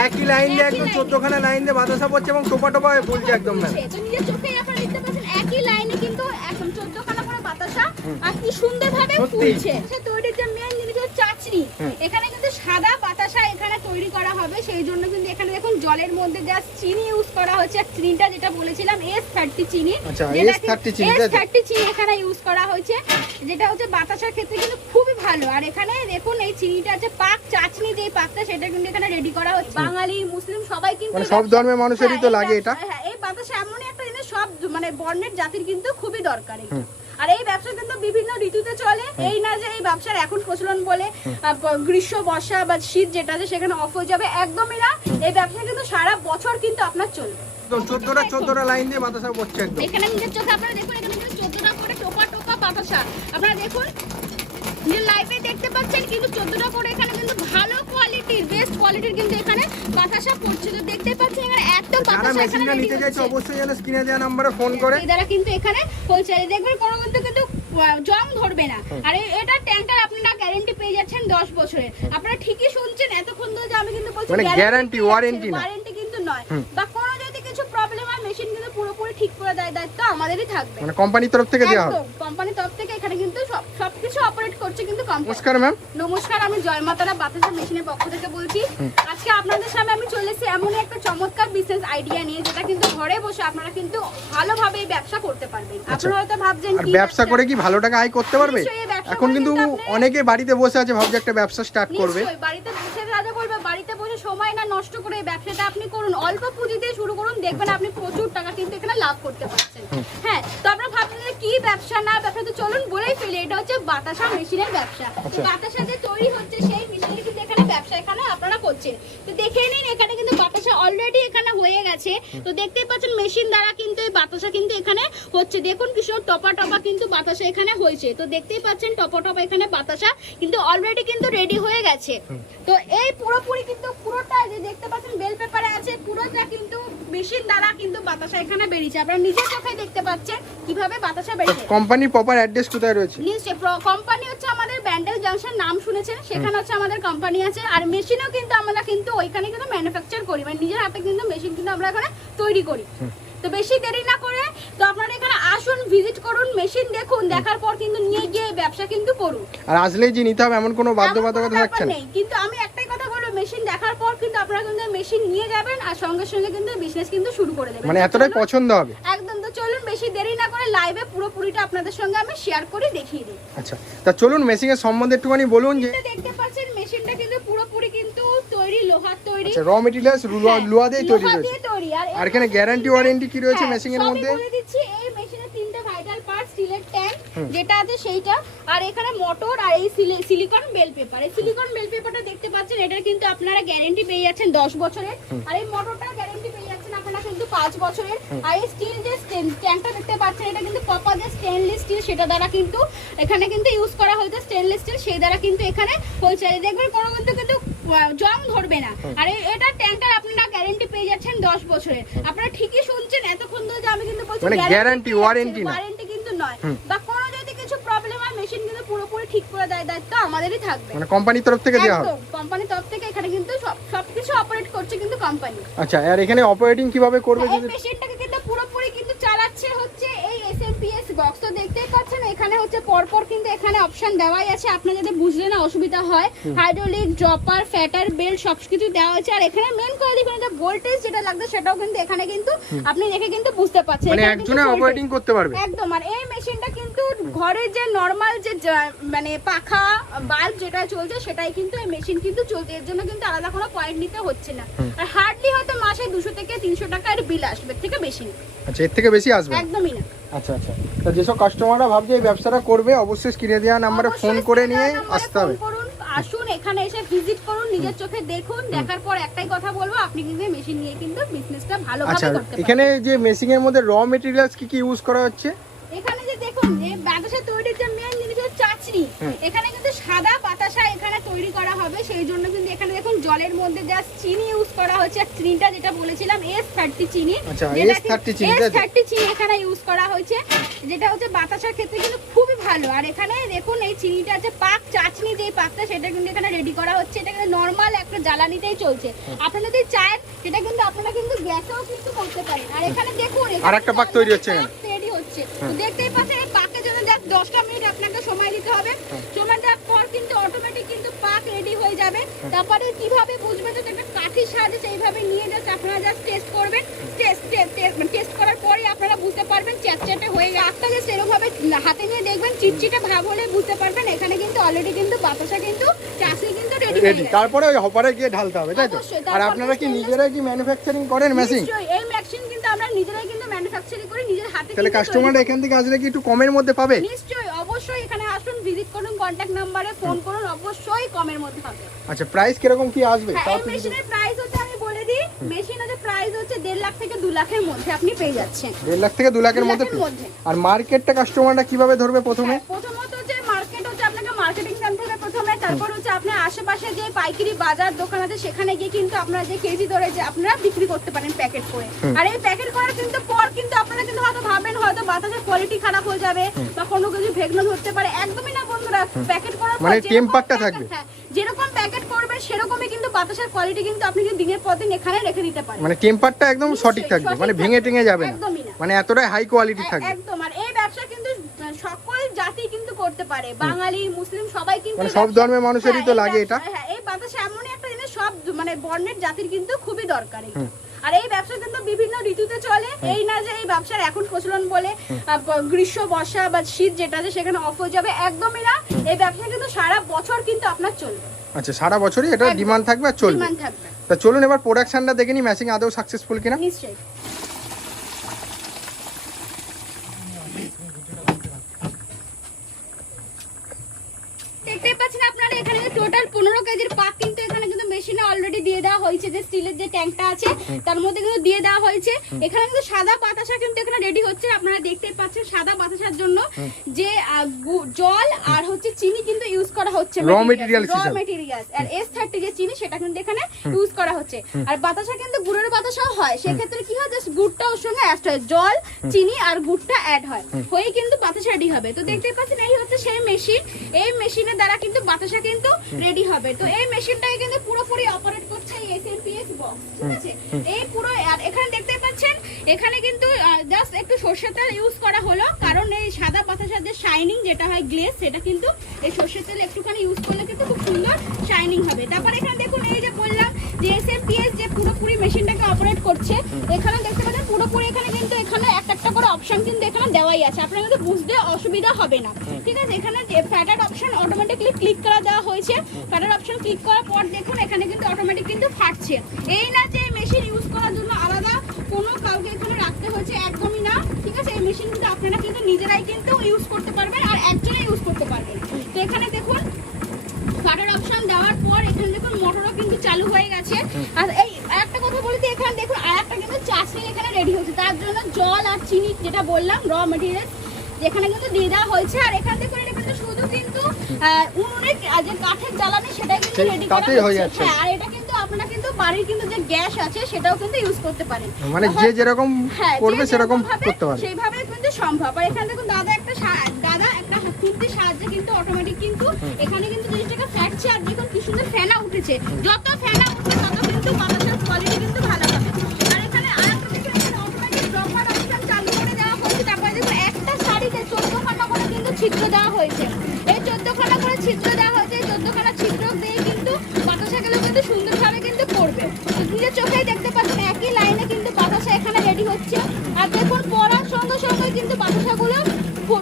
একই লাইন দিয়ে একদম 14খানা লাইন দিয়ে বাতাসা পড়ছে এবং টোপা টোপা হয়ে ফুলছে একদম ম্যাম। তো নিজের চোখেই আপনারা দেখতে পাচ্ছেন একই লাইনে কিন্তু এখন 14খানা করে বাতাসা আর কি সুন্দরভাবে ফুলছে। সে তৈরির যে মেইন জিনিস হচ্ছে চাচনি। এখানে কিন্তু সাদা বাতাসা এখানে তৈরি করা হবে, সেই জন্য কিন্তু এখানে দেখুন জলের মধ্যে জাস্ট চিনি ইউজ করা হচ্ছে। আর চিনিটা যেটা বলেছিলাম S30 চিনি, S30 চিনি এখানে ইউজ করা হয়েছে, যেটা হচ্ছে বাতাসার ক্ষেত্রে কিন্তু খুবই ভালো। আর এখানে দেখুন এই চিনিটা হচ্ছে পাক চাচনি, যে পাকটা সেটা কিন্তু এখানে রেডি করা হচ্ছে। বাঙালি মুসলিম সবাই কিন্তু সব ধর্মের মানুষেরই তো লাগে এটা। হ্যাঁ, এই বাতাসা এমনই একটা জিনিস সব মানে বর্ণের জাতির কিন্তু খুবই দরকার। আর এই ব্যবসা কিন্তু বিভিন্ন ঋতুতে চলে, এই না যে এই ব্যবসার এখন প্রচলন বলে গ্রীষ্ম বর্ষা বা শীত যেটা আছে সেখানে অফ হয়ে যাবে, একদমই না। এই ব্যবসা কিন্তু সারা বছর কিন্তু আপনার চলবে। 14টা লাইন দিয়ে বাতাসা পড়ছে একদম। এখানে নিজের চোখে আপনারা দেখুন, এখানে কিন্তু 14টা করে টোপা টোপা বাতাসা আপনারা দেখুন যে লাইভে দেখতে পাচ্ছেন, কিন্তু 14টা করে এখানে কিন্তু ভালো কোয়ালিটির, বেস্ট কোয়ালিটির কিন্তু এখানে বাতাসা পড়ছে। তো দেখতে পাচ্ছেন এখানে এত বাতাসা এখানে নিতে চাইছে অবশ্যই যেন স্ক্রিনে দেওয়া নম্বরে ফোন করে। এরা কিন্তু এখানে হোলসেলে দেখবেন কোনো কিন্তু জং ধরবে না। আর এটা ট্যাঙ্কার আপনারা গ্যারান্টি পেয়ে যাচ্ছেন 10 বছরের। আপনারা ঠিকই শুনছেন এতক্ষণ ধরে যে আমি কিন্তু বলছি মানে গ্যারান্টি ওয়ারেন্টি না, ওয়ারেন্টি কিন্তু নয়। বা কোনো যদি কিছু প্রবলেম হয় মেশিন কিন্তু পুরোপুরি ঠিক করে দেয়, দায়িত্ব আমাদেরই থাকবে। মানে কোম্পানির তরফ থেকে দেওয়া হবে। কোম্পানির তরফ থেকে এখানে কিন্তু সবকিছু অপারেট করছে কিন্তু কোম্পানি। নমস্কার ম্যাম। নমস্কার, আমি জয়মাতারা বাতাসা মেশিনের পক্ষ থেকে বলছি। আজকে আপনাদের সামনে আমি চলে এসেছি এমন একটা চমৎকার বিজনেস আইডিয়া নিয়ে, যেটা কিন্তু ঘরে বসে আপনারা কিন্তু ভালোভাবে এই ব্যবসা করতে পারবেন। আপনারা হয়তো ভাবছেন কি ব্যবসা করে কি ভালো টাকা আয় করতে পারবে? এখন কিন্তু অনেকে বাড়িতে বসে আছে, ভাবছে একটা ব্যবসা স্টার্ট করবে। বাড়িতে বসে রাজা বলবে, বাড়িতে বসে সময় না নষ্ট করে এই ব্যবসাটা আপনি করুন, অল্প পুঁজিতে শুরু করুন, দেখবেন আপনি প্রচুর টাকা কিন্তু এখানে লাভ করতে পারছেন। হ্যাঁ, তো আপনারা ভাবছেন যে কি ব্যবসা না ব্যবসা, তো চলুন বলেই ফেলি, এটা হচ্ছে বাতাসা মেশিনের ব্যবসা। তো বাতাসা যে তৈরি হচ্ছে সেই মেশিনের কিন্তু এখানে ব্যবসা এখানে আপনারা করছেন। তো দেখে নিন এখানে কিন্তু বাতাসা অলরেডি এখানে হয়ে গেছে। তো দেখতেই পাচ্ছেন মেশিন দ্বারা কিন্তু এই বাতাসা কিন্তু এখানে হচ্ছে। দেখুন কিশোর টপা টপা কিন্তু বাতাসা এখানে হয়েছে। তো দেখতেই পাচ্ছেন টপা টপা এখানে বাতাসা কিন্তু অলরেডি কিন্তু রেডি হয়ে গেছে। তো এই পুরোপুরি কিন্তু পুরোটা যে দেখতে পাচ্ছেন বেল পেপারে আছে, পুরোটা কিন্তু মেশিন দ্বারা কিন্তু বাতাসা এখানে বেরিয়েছে। আপনারা নিজের চোখে দেখতে পাচ্ছেন কিভাবে বাতাসা বেরিয়েছে। কোম্পানির প্রপার অ্যাড্রেস কোথায় রয়েছে? নিশ্চয়ই, কোম্পানি হচ্ছে আমাদের ব্যান্ডেল জাংশন, নাম শুনেছেন, সেখানে হচ্ছে আমাদের কোম্পানি আছে। আর মেশিনও কিন্তু আমরা কিন্তু ওইখানে কিন্তু ম্যানুফ্যাকচার করি, মানে নিজের হাতে কিন্তু মেশিন কিন্তু আমরা এখানে তৈরি করি। তো বেশি দেরি না করে তো আপনারা এখানে আসুন, ভিজিট করুন, মেশিন দেখুন, দেখার পর কিন্তু নিয়ে গিয়ে ব্যবসা কিন্তু করুন। আর আসলেই যে নিতে হবে এমন কোনো বাধ্যবাধকতা থাকছে না। কিন্তু আমি একটাই কথা বলবো, মেশিন দেখার পর কিন্তু আপনারা কিন্তু মেশিন নিয়ে যাবেন আর সঙ্গে সঙ্গে কিন্তু বিজনেস কিন্তু শুরু করে দেবেন। মানে এতটাই পছন্দ হবে একদম। তো চলুন বেশি দেরি না করে লাইভে পুরোপুরিটা আপনাদের সঙ্গে আমি শেয়ার করে দেখিয়ে দিই। আচ্ছা, তা চলুন মেশিন এর সম্বন্ধে একটুখানি বলুন। যে দেখতে পাচ্ছেন মেশিনটা কিন্তু পুরোপুরি কিন্তু তৈরি, লোহার তৈরি। আচ্ছা, র মেটেরিয়ালস লোহা দিয়ে তৈরি রয়েছে। আর এখানে গ্যারান্টি ওয়ারেন্টি কি রয়েছে মেশিন এর মধ্যে? বলে দিচ্ছি, এই মেশিনে তিনটে ভাইটাল পার্ট, স্টিলের ট্যাঙ্ক যেটা আছে সেইটা, আর এখানে মোটর, আর এই সিলিকন বেল পেপার। এই সিলিকন বেল পেপারটা দেখতে পাচ্ছেন, এটার কিন্তু আপনারা গ্যারান্টি পেয়ে যাচ্ছেন 10 বছরের। আর এই মোটরটার গ্যারান্টি পেয়ে যাচ্ছেন আপনারা কিন্তু 5 বছরের। আর এই স্টিল যে ট্যাঙ্কটা দেখতে পাচ্ছেন, এটা কিন্তু কপার যে স্টেনলেস স্টিল, সেটা দ্বারা কিন্তু এখানে কিন্তু ইউজ করা হয়েছে, স্টেনলেস স্টিল, সেই দ্বারা কিন্তু এখানে হোলসেলে দেখবেন কোনো কিন্তু জং ধরবে না। আর এটা ট্যাঙ্কার আপনারা গ্যারান্টি পেয়ে যাচ্ছেন 10 বছরের। আপনারা ঠিকই শুনছেন এতক্ষণ ধরে যে আমি কিন্তু বলছি মানে গ্যারান্টি ওয়ারেন্টি না, ওয়ারেন্টি কিন্তু নয়। বা কোনো যদি কিছু প্রবলেম হয় মেশিন কিন্তু পুরোপুরি ঠিক করে দেয়, দায়িত্ব আমাদেরই থাকবে। মানে কোম্পানির তরফ থেকে দেওয়া হবে। কোম্পানির তরফ থেকে এখানে কিন্তু সবকিছু অপারেট করছে কিন্তু কোম্পানি। আচ্ছা, আর এখানে অপারেটিং কিভাবে করবে? এই মেশিনটাকে কিন্তু পুরোপুরি কিন্তু চালাচ্ছে হচ্ছে এই SMPS বক্স। তো দেখতেই পাচ্ছেন এখানে হচ্ছে পরপর কিন্তু এখানে অপশন দেওয়াই আছে, আপনার যদি বুঝলে না অসুবিধা হয়, হাইড্রোলিক, ড্রপার, ফ্যাটার, বেল্ট সবকিছু দেওয়া আছে। আর এখানে মেন করে দিবেন যে ভোল্টেজ যেটা লাগবে সেটাও কিন্তু এখানে কিন্তু আপনি দেখে কিন্তু বুঝতে পাচ্ছেন, মানে একজনে অপারেটিং করতে পারবে একদম। আর এই মেশিনটা কিন্তু ঘরে যে নরমাল যে মানে পাখা বাল্ব যেটা চলছে সেটাই কিন্তু এই মেশিন কিন্তু চলছে, এর জন্য কিন্তু আলাদা কোনো পয়েন্ট নিতে হচ্ছে না। আর হার্ডলি হয়তো মাসে 200 থেকে 300 টাকার বিল আসবে, থেকে বেশি না। আচ্ছা, এর থেকে বেশি আসবে একদমই না। আচ্ছা আচ্ছা, তা যেসব কাস্টমাররা ভাবছে এই ব্যবসাটা করবে অবশ্যই স্ক্রিনে দেওয়া নম্বরে ফোন করে নিয়ে আসতে হবে। আসুন এখানে এসে ভিজিট করুন, নিজের চোখে দেখুন, দেখার পর একটাই কথা বলবো, আপনি কিন্তু মেশিন নিয়ে কিন্তু বিজনেসটা ভালোভাবে করতে পারবেন। এখানে যে মেশিং এর মধ্যে র মেটেরিয়ালস কি কি ইউজ করা হচ্ছে? এখানে যে দেখুন যে বাতাসা তৈরির যে মেইন জিনিস হচ্ছে চাচনি। এখানে কিন্তু সাদা বাতাসা এখানে তৈরি করা হবে, সেই জন্য কিন্তু এখানে দেখুন জলের মধ্যে জাস্ট চিনি ইউজ করা হচ্ছে। আর চিনিটা যেটা বলেছিলাম S30 চিনি, আচ্ছা S30 চিনি, S30 চিনি এখানে ইউজ করা হয়েছে, যেটা হচ্ছে বাতাসার ক্ষেত্রে কিন্তু খুবই ভালো। আর এখানে দেখুন এই চিনিটা আছে পাক চাচনি, যে পাকটা সেটা কিন্তু এখানে রেডি করা হচ্ছে। এটা কিন্তু নর্মাল একটা জ্বালানিতেই চলছে। আপনারা যদি চান সেটা কিন্তু আপনারা কিন্তু গ্যাসেও কিন্তু করতে পারেন। আর এখানে দেখুন আর একটা পাক তৈরি হচ্ছে, তৈরি হচ্ছে। তো দেখতেই পাচ্ছেন এই পাকের জন্য জাস্ট 10টা মিনিট আপনাকে সময় দিতে হবে। সময় দেওয়ার পর কিন্তু অটোমেটিক কিন্তু পাক রেডি হয়ে যাবে। তারপরে কিভাবে বুঝবেন, তো একটা কাঠির সাহায্যে সেইভাবে নিয়ে জাস্ট আপনারা জাস্ট টেস্ট করবেন। টেস্ট করার পরে আপনারা বুঝতে পারবেন চ্যাটচ্যাটে হয়ে গেছে। একটা যে সেরকমভাবে হাতে নিয়ে দেখবেন চিটচিটে ভাব হলে বুঝতে পারবেন এখানে কিন্তু অলরেডি কিন্তু বাতাসা কিন্তু চাষি কিন্তু রেডি হয়ে গেছে। তারপরে ওই হপারে গিয়ে ঢালতে হবে, তাই তো? আর আপনারা কি নিজেরাই কি ম্যানুফ্যাকচারিং করেন মেশিন? নিশ্চয়ই, এই মেশিন কিন্তু আমরা নিজেরাই কিন্তু ম্যানুফ্যাকচারিং করি, নিজের হাতে। তাহলে কাস্টমার এখান থেকে আসলে কি একটু কমের মধ্যে পাবে? নিশ্চয়ই, অবশ্যই এখানে আসুন, ভিজিট করুন, কন্টাক্ট নম্বরে ফোন করুন, অবশ্যই কমের মধ্যে পাবে। আচ্ছা প্রাইস কিরকম কি আসবে? এই মেশিনের প্রাইস হচ্ছে, আমি বলে দিই, মেশিনের প্রাইস হচ্ছে 1.5 লাখ থেকে 2 লাখের মধ্যে আপনি পেয়ে যাচ্ছেন। 1.5 লাখ থেকে 2 লাখের মধ্যে। আর মার্কেটটা কাস্টমাররা কিভাবে ধরবে প্রথমে? প্রথমত হচ্ছে মার্কেট হচ্ছে আপনাকে মার্কেটিং জানতে হবে প্রথমে। তারপর হচ্ছে আপনার আশেপাশে যে পাইকারি বাজার দোকান আছে সেখানে গিয়ে কিন্তু আপনারা যে কেজি ধরে যে আপনারা বিক্রি করতে পারেন প্যাকেট করে। আর এই প্যাকেট করার কিন্তু পর কিন্তু আপনারা কিন্তু হয়তো ভাবেন হয়তো বাতাসের কোয়ালিটি খারাপ হয়ে যাবে বা কোনো কিছু ভেগ্ন ধরতে পারে। একদমই না বন্ধুরা, প্যাকেট করার পর মানে টেম্পারটা থাকবে। হ্যাঁ, যেরকম প্যাকেট করবে সেরকমই কিন্তু বাতাসের কোয়ালিটি কিন্তু আপনি কিন্তু দিনের পর দিন এখানে রেখে দিতে পারেন। মানে টেম্পারটা একদম সঠিক থাকবে, মানে ভেঙে টেঙে যাবে না, মানে এতটাই হাই কোয়ালিটি থাকবে একদম। আর এই ব্যবসা কিন্তু সকল জাতি কিন্তু করতে পারে, বাঙালি মুসলিম সবাই কিন্তু, মানে সব ধর্মের মানুষেরই তো লাগে এটা। হ্যাঁ, এই বাতাসা এমনই একটা জিনিস সব মানে বর্ণের জাতির কিন্তু খুবই দরকার। আর এই ব্যবসা কিন্তু বিভিন্ন ঋতুতে চলে, এই না যে এই ব্যবসার এখন প্রচলন বলে গ্রীষ্ম বর্ষা বা শীত যেটা আছে সেখানে অফ হয়ে যাবে, একদমই না। এই ব্যবসা কিন্তু সারা বছর কিন্তু আপনার চলবে। আচ্ছা সারা বছরই এটা ডিমান্ড থাকবে আর চলবে। তা চলুন এবার প্রোডাকশনটা দেখে নিই, মেশিন আদৌ সাকসেসফুল কিনা। নিশ্চয়ই। দেখতে পাচ্ছেন আপনারা এখানে টোটাল 15 কেজির পাক কিন্তু এখানে কিন্তু মেশিনে অলরেডি দিয়ে দেওয়া হয়েছে। যে স্টিলের যে ট্যাঙ্কটা আছে তার মধ্যে কিন্তু দিয়ে দেওয়া হয়েছে। এখানে কিন্তু সাদা বাতাসা কিন্তু এখানে রেডি হচ্ছে। আপনারা দেখতে পাচ্ছেন সাদা বাতাসার জন্য যে জল আর হচ্ছে চিনি কিন্তু ইউজ করা হচ্ছে, র মেটেরিয়াল। আর S30 যে চিনি সেটা কিন্তু এখানে ইউজ করা হচ্ছে। আর বাতাসা কিন্তু গুড়ের বাতাসাও হয়, সেক্ষেত্রে কি হয় জাস্ট গুড়টা ওর সঙ্গে অ্যাড হয়, জল চিনি আর গুড়টা অ্যাড হয়, হয়ে কিন্তু বাতাসা রেডি হবে। তো দেখতে পাচ্ছেন এই হচ্ছে সেই মেশিন, এই মেশিনের দ্বারা কিন্তু বাতাসা কিন্তু রেডি হবে। তো এই মেশিনটাকে কিন্তু পুরোপুরি অপারেট করছে এই SMPS বক্স, ঠিক আছে? এই পুরো আর এখানে দেখতে পাচ্ছেন এখানে কিন্তু জাস্ট একটু সরষের তেল ইউজ করা হলো, কারণ এই সাদা বাতাসার যে শাইনিং যেটা হয় গ্লেজ, সেটা কিন্তু এই সরষের তেল একটুখানি ইউজ করলে কিন্তু খুব সুন্দর শাইনিং হবে। তারপর এখানে দেখুন এই যে বললাম যে SMPS যে পুরোপুরি মেশিনটাকে অপারেট করছে, এখানে দেখতে পাচ্ছেন পুরোপুরি এখানে কিন্তু এখানে একটা করে অপশন কিন্তু এখানে দেওয়াই আছে, আপনার কিন্তু বুঝতে অসুবিধা হবে না, ঠিক আছে? এখানে যে ফ্যাটার অপশন অটোমেটিকলি ক্লিক করা দেওয়া হয়েছে। ফ্যাটার অপশন ক্লিক করার পর দেখুন এখানে কিন্তু অটোমেটিক কিন্তু ফাটছে। এই না যে মেশিন ইউজ করার জন্য আলাদা কোনো কাউকে এখানে রাখতে হয়েছে, একদমই না, ঠিক আছে? এই মেশিন কিন্তু আপনারা কিন্তু নিজেরাই কিন্তু ইউজ করতে পারবেন আর একজনে ইউজ করতে পারবেন। তো এখানে দেখুন ফাটার অপশন দেওয়ার পর এখানে দেখুন মোটরও কিন্তু চালু হয়ে গেছে। আর এই একটা কথা বলতে এখানে দেখুন আর একটা কিন্তু চাষনি এখানে রেডি হচ্ছে, তার জন্য জল আর চিনি যেটা বললাম র মেটেরিয়াল যেখানে কিন্তু দিয়ে দেওয়া হয়েছে। আর এখান থেকে এটা কিন্তু শুধু কিন্তু উনুনে যে কাঠের জ্বালানি সেটাই কিন্তু রেডি করা হয়ে যাচ্ছে। আর এটা কিন্তু আপনারা কিন্তু বাড়ির কিন্তু যে গ্যাস আছে সেটাও কিন্তু ইউজ করতে পারেন, মানে যে যেরকম করবে সেরকম করতে পারবে, সেইভাবে কিন্তু সম্ভব। আর এখানে দেখুন দাদা একটা খুন্তির সাহায্যে কিন্তু অটোমেটিক কিন্তু এখানে কিন্তু জিনিসটাকে ফ্যাটছে। আর দেখুন কি সুন্দর ফেনা উঠেছে, যত ফেনা উঠবে তত কিন্তু বাতাসের কোয়ালিটি কিন্তু ভালো হবে। আর এখানে আরেকটা দেখুন এখানে অটোমেটিক ড্রপার অপশন চালু করে দেওয়া হয়েছে। তারপরে দেখুন একটা শাড়িতে 14খানা করে কিন্তু ছিদ্র দেওয়া হয়েছে। এই 14খানা করে ছিদ্র দেওয়া হয়েছে, 14খানা ছিদ্র দিয়ে কিন্তু বাতাসাগুলো কিন্তু সুন্দরভাবে কিন্তু পড়বে। নিজের চোখেই দেখতে পাচ্ছেন একই লাইনে কিন্তু বাতাসা এখানে রেডি হচ্ছে। আর দেখুন পড়ার সঙ্গে সঙ্গে কিন্তু বাতাসাগুলো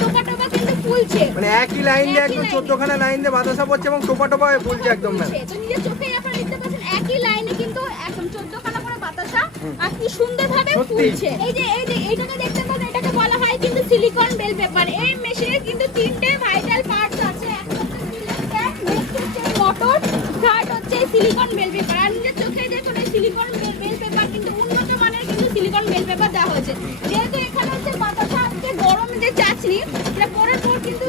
টোপা টোপা কিন্তু ফুলছে, মানে একই লাইন দিয়ে একদম 14খানা লাইন দিয়ে বাতাসা পড়ছে এবং টোপা টোপা হয়ে ফুলছে একদম। না তো নিজের চোখেই আপনারা দেখতে পাচ্ছেন একই লাইনে কিন্তু একদম 14খানা করে বাতাসা আর কি সুন্দরভাবে ফুলছে। এই যে এইটাকে দেখতে পাচ্ছেন, এটাকে বলা হয় কিন্তু সিলিকন বেল পেপার। এই মেশিনের কিন্তু 3টে ভাইটাল পার্টস আছে, একটা হচ্ছে সিলিকন ট্যাপ, নেক্সট হচ্ছে মোটর, থার্ড হচ্ছে সিলিকন বেল পেপার। আর নিজের চোখেই দেখুন এই সিলিকন বেল পেপার কিন্তু উন্নত মানের কিন্তু সিলিকন বেল পেপার দেওয়া হয়েছে। যেহেতু এখানে হচ্ছে বাতাসা আজকে গরম যে চাচনি এটা পরের পর কিন্তু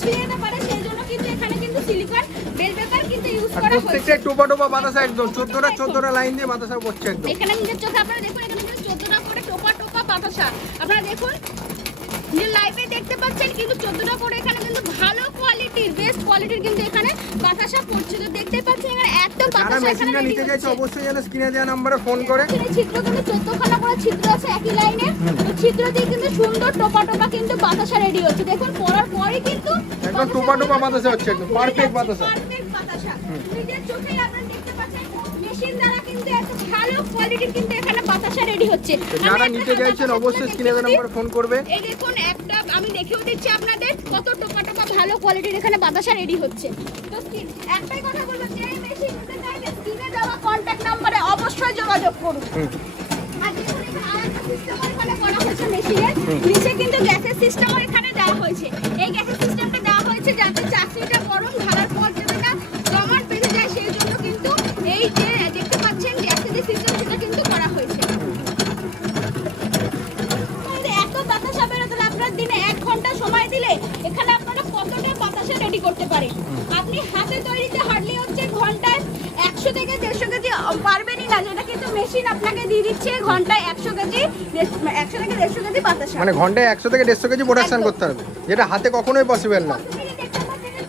ছিঁড়ে যেতে পারে, সেই জন্য কিন্তু এখানে কিন্তু সিলিকন বেল পেপার কিন্তু ইউজ আর করা প্রত্যেকটা হয়েছে। টোপা টোপা বাতাসা একদম 14টা লাইন দিয়ে বাতাসা পড়ছে একদম। এখানে নিজের চোখে আপনারা দেখুন, এখানে কিন্তু 14টা করে টোপা টোপা বাতাসা আপনারা দেখুন, যে লাইভে দেখতে পাচ্ছেন কিন্তু 14টা করে এখানে কিন্তু ভালো কোয়ালিটির, বেস্ট কোয়ালিটির কিন্তু এখানে বাতাসা পড়ছে। তো দেখতে পাচ্ছেন এখানে এত যারা বাতাসা এখানে মেশিনটা ready নিতে চাইছে হচ্ছে। অবশ্যই যেন স্ক্রিনে দেওয়া নম্বরে ফোন করে। এখানে ছিদ্র কিন্তু 14খানা করে ছিদ্র আছে একই লাইনে, তো ছিদ্র দিয়ে কিন্তু সুন্দর টোপা টোপা কিন্তু বাতাসা রেডি হচ্ছে। দেখুন পরার পরে কিন্তু একদম টোপা টোপা বাতাসা হচ্ছে একদম পারফেক্ট বাতাসা। পারফেক্ট বাতাসা নিজের চোখেই আপনারা দেখতে পাচ্ছেন, মেশিন দ্বারা কিন্তু এত ভালো কোয়ালিটির কিন্তু এখানে বাতাসা রেডি হচ্ছে। যারা নিতে চাইছেন অবশ্যই স্ক্রিনে দেওয়া নম্বরে ফোন করবে। এই দেখুন একটা আমি দেখিয়ে দিচ্ছি আপনাদের কত টোপা টোপা ভালো কোয়ালিটির এখানে বাতাসা রেডি হচ্ছে। তো একটাই কথা বলবো, যে মেশিন নিতে চাইলে স্ক্রিনে দেওয়া কন্ট্যাক্ট নম্বরে অবশ্যই যোগাযোগ করুন। আর দেখুন এখানে আরেকটা সিস্টেম এখানে করা হয়েছে মেশিনের নিচে কিন্তু গ্যাসের সিস্টেম এখানে দেওয়া হয়েছে। এই গ্যাসের সিস্টেমটা দেওয়া হয়েছে যাতে চাকরিটা গরম ঢালার পর যাতে না জমাট বেঁধে যায়, সেই জন্য কিন্তু এই যে দেখতে পাচ্ছেন গ্যাসের যে সিস্টেম সেটা কিন্তু করা হয়েছে। এত বাতাসা বেরোতে আপনার দিনে 1 ঘন্টা সময় দিলে এখানে আপনারা কতটা বাতাসা রেডি করতে পারেন। আপনি হাতে তৈরিতে হার্ডলি হচ্ছে ঘন্টায় 100 থেকে 150 কেজি পারবেনই না, যেটা কিন্তু মেশিন আপনাকে দিয়ে দিচ্ছে ঘন্টায় 100 কেজি 100 থেকে 150 কেজি বাতাসা। মানে ঘন্টায় 100 থেকে 150 কেজি প্রোডাকশন একদম। করতে হবে, যেটা হাতে কখনোই পসিবল না।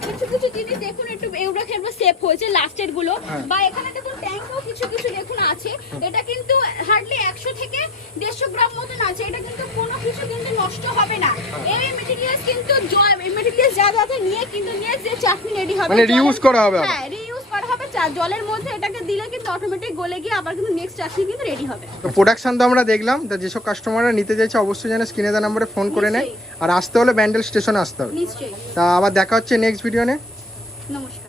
কিছু কিছু জিনিস দেখুন একটু এগুলো খেলবো সেফ হয়েছে লাস্টের গুলো, হ্যাঁ। বা এখানে দেখুন ট্যাঙ্কও কিছু কিছু দেখুন আছে। এটা কিন্তু হার্ডলি 100 থেকে 150 গ্রাম মতন আছে, এটা কিন্তু কোনো কিছু কিন্তু নষ্ট হবে না। এই মেটেরিয়ালস কিন্তু এই মেটেরিয়ালস যা যা আছে নিয়ে যে চাটনি রেডি হবে, মানে রিউজ করা হবে। হ্যাঁ রিইউজ করা হবে। জলের মধ্যে এটাকে দিলে কিন্তু অটোমেটিক গলে গিয়ে আবার কিন্তু নেক্সট চাটনি কিন্তু রেডি হবে। তো প্রোডাকশন তো আমরা দেখলাম, তো যেসব কাস্টমাররা নিতে চাইছে অবশ্যই যেন স্ক্রিনে দেওয়া নম্বরে ফোন করে নেয়। আর আসতে হলে ব্যান্ডেল স্টেশনে আসতে হবে। নিশ্চয়ই। তা আবার দেখা হচ্ছে নেক্সট ভিডিও নিয়ে। নমস্কার।